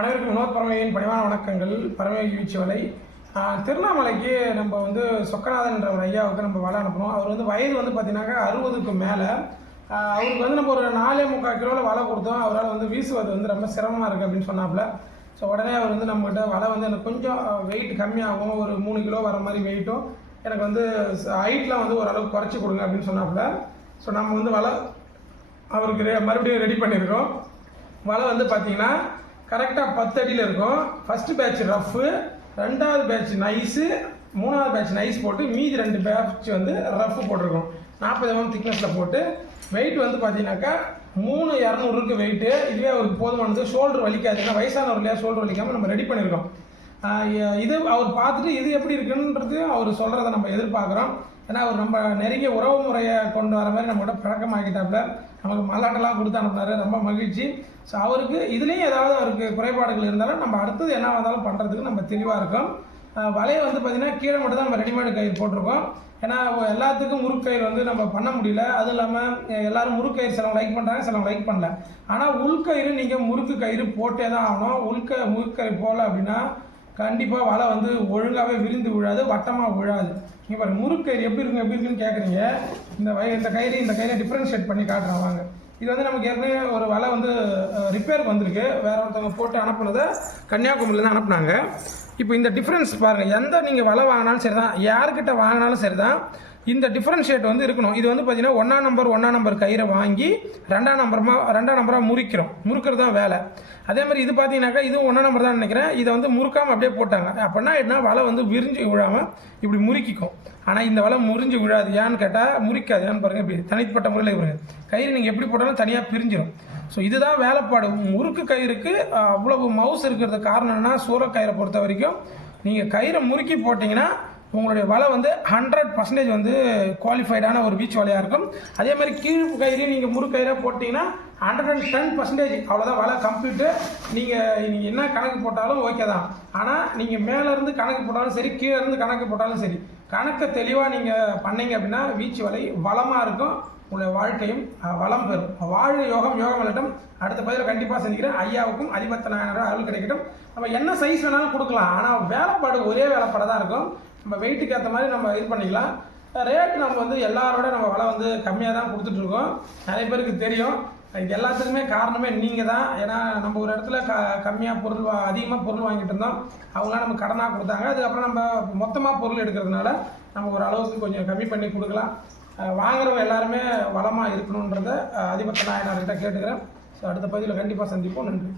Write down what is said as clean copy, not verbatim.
அனைவருக்கும் வினோத் பரமேயின் பணிவான வணக்கங்கள். பரமேகி வீச்சு வலை திருவண்ணாமலைக்கு நம்ம வந்து சொக்கநாதன் என்ற ஒரு ஐயாவுக்கு நம்ம வலை அனுப்பணும். அவர் வந்து வயது வந்து பார்த்தீங்கன்னாக்கா 60க்கு மேலே. அவருக்கு வந்து நம்ம ஒரு 4.75 கிலோவில் வலை கொடுத்தோம். அவரால் வந்து வீசுவது வந்து ரொம்ப சிரமமாக இருக்குது அப்படின்னு சொன்னாப்புல. ஸோ உடனே அவர் வந்து நம்மகிட்ட வலை வந்து எனக்கு கொஞ்சம் வெயிட் கம்மியாகும், ஒரு 3 கிலோ வர மாதிரி வெயிட்டும், எனக்கு வந்து ஹைட்லாம் வந்து ஓரளவுக்கு குறைச்சி கொடுங்க அப்படின்னு சொன்னாப்புல. ஸோ நம்ம வந்து வலை அவருக்கு மறுபடியும் ரெடி பண்ணியிருக்கோம். வலை வந்து பார்த்தீங்கன்னா கரெக்டாக 10 அடியில் இருக்கும். ஃபஸ்ட்டு பேட்ச் ரஃப்பு, 2வது பேட்ச் நைஸு, 3வது பேட்ச் நைஸ் போட்டு மீதி 2 பேட்ச் வந்து ரஃப்பு போட்டிருக்கோம். 40 mm திக்னஸில் போட்டு வெயிட் வந்து பார்த்தீங்கன்னாக்கா 3200 இருக்குது வெயிட்டு. இதுவே அவருக்கு போதுமானது. ஷோல்டர் வலிக்காதுன்னா வயசானவர் இல்லையா, ஷோல்டர் வலிக்காமல் நம்ம ரெடி பண்ணியிருக்கோம். இது அவர் பார்த்துட்டு இது எப்படி இருக்குன்றது அவர் சொல்கிறத நம்ம எதிர்பார்க்குறோம். ஏன்னா அவர் நம்ம நெருங்கிய உறவு முறையை கொண்டு வர மாதிரி நம்மகிட்ட பழக்கமாக்கிட்டாப்புல. நமக்கு மல்லாட்டெல்லாம் கொடுத்து அனுப்புனாரு, ரொம்ப மகிழ்ச்சி. ஸோ அவருக்கு இதுலேயும் ஏதாவது அவருக்கு குறைபாடுகள் இருந்தாலும் நம்ம அடுத்தது என்ன வந்தாலும் பண்ணுறதுக்கு நம்ம தெளிவாக இருக்கோம். வலையை வந்து பார்த்திங்கன்னா கீழே மட்டும் தான் நம்ம ரெடிமேடு கயிறு போட்டிருக்கோம். ஏன்னா எல்லாத்துக்கும் முறுக்கயிறு வந்து நம்ம பண்ண முடியல. அதுவும் இல்லாமல் எல்லோரும் முறுக்கயிறு சிலவங்க லைக் பண்ணுறாங்க, சிலவங்க லைக் பண்ணல. ஆனால் உள்கயிறு நீங்கள் முறுக்கு கயிறு போட்டே தான் ஆகணும். முறுக்கயிறு போகல அப்படின்னா கண்டிப்பாக வலை வந்து ஒழுங்காகவே விரிந்து விழாது, வட்டமாக விழாது. இப்போ முறுக்கயிறு எப்படி இருக்குன்னு கேட்குறீங்க. இந்த கயிறை டிஃப்ரென்ஷியேட் பண்ணி காட்டுறோம் வாங்க. இது வந்து நமக்கு ஏற்கனவே ஒரு வலை வந்து ரிப்பேருக்கு வந்திருக்கு. வேற ஒருத்தவங்க போட்டு அனுப்புனதை கன்னியாகுமரியிலேருந்து அனுப்புனாங்க. இப்போ இந்த டிஃப்ரென்ஸ் பாருங்கள். எந்த நீங்கள் வலை வாங்கினாலும் சரி தான், யார்கிட்ட வாங்கினாலும் சரி தான், இந்த டிஃப்ரென்ஷியேட் வந்து இருக்கணும். இது வந்து பார்த்தீங்கன்னா 1ஆம் நம்பர் கயிறை வாங்கி 2ஆம் நம்பராக முறுக்கிறது தான் வேலை. அதே மாதிரி இது பார்த்தீங்கன்னாக்கா இது 1ஆம் நம்பர் தான் நினைக்கிறேன். இதை வந்து முறுக்காமல் அப்படியே போட்டாங்க. அப்படின்னா என்ன, வலை வந்து விரிஞ்சு விழாமல் இப்படி முறுக்கிக்கும். ஆனால் இந்த வலை முறிஞ்சு விழாது. ஏன்னு கேட்டால் முறிக்காது. ஏன்னு பாருங்கள், இப்படி தனிப்பட்ட முறையில் பாருங்க, கயிறு நீங்கள் எப்படி போட்டாலும் தனியாக பிரிஞ்சிடும். ஸோ இதுதான் வேலைப்பாடு. முறுக்கு கயிறுக்கு அவ்வளவு மவுஸ் இருக்கிறது காரணம் என்னன்னா, சூறக்கயிறை பொறுத்த வரைக்கும் நீங்கள் கயிறை முறுக்கி போட்டிங்கன்னா உங்களுடைய வலை வந்து 100% வந்து குவாலிஃபைடான ஒரு பீச் வலையாக இருக்கும். அதே மாதிரி கீழ் கயிறு நீங்கள் முறுக்கயிறாக போட்டிங்கன்னா 110% அவ்வளோதான் வலை கம்ப்ளீட்டு. நீங்கள் என்ன கணக்கு போட்டாலும் ஓகே தான். ஆனால் நீங்கள் மேலேருந்து கணக்கு போட்டாலும் சரி, கீழே இருந்து கணக்கு போட்டாலும் சரி, கணக்கை தெளிவாக நீங்கள் பண்ணீங்க அப்படின்னா வீச்சு வலை வளமாக இருக்கும். உங்களுடைய வாழ்க்கையும் வளம் பெறும். யோகம் வரட்டும். அடுத்த பதிவில் கண்டிப்பாக சந்திக்கிறேன். ஐயாவுக்கும் அதிபத்தனாயிரம் அருள் கிடைக்கட்டும். நம்ம என்ன சைஸ் வேணாலும் கொடுக்கலாம். ஆனால் வேலைப்பாடு ஒரே வேலைப்பாடு தான் இருக்கும். நம்ம வெயிட்டுக்கு ஏற்ற மாதிரி நம்ம இது பண்ணிக்கலாம். ரேட் நம்ம வந்து எல்லாரோட நம்ம வலை வந்து கம்மியாக தான் கொடுத்துட்ருக்கோம். நிறைய பேருக்கு தெரியும். இது எல்லாத்துக்குமே காரணமே நீங்கள் தான். ஏன்னா நம்ம ஒரு இடத்துல கம்மியாக அதிகமாக பொருள் வாங்கிட்டு இருந்தோம். அவங்களாம் நம்ம கடனாக கொடுத்தாங்க. அதுக்கப்புறம் நம்ம மொத்தமாக பொருள் எடுக்கிறதுனால நம்ம ஒரு அளவுக்கு கொஞ்சம் கம்மி பண்ணி கொடுக்கலாம். வாங்குறவங்க எல்லாருமே வளமாக இருக்கணுன்றதை அதிபத்த நாயனார்கிட்ட கேட்டுக்கிறேன். ஸோ அடுத்த பதிவில் கண்டிப்பாக சந்திப்போம். நன்றி.